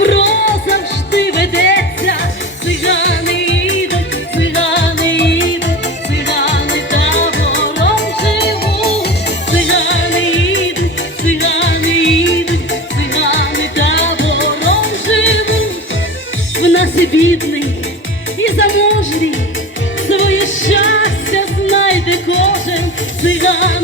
добро завжди ведеться, цигани ідуть, цигани ідуть, цигани табором живуть, цигани ідуть, цигани ідуть, цигани табором живуть. В нас і бідний, і заможний, своє щастя знайде кожен циган.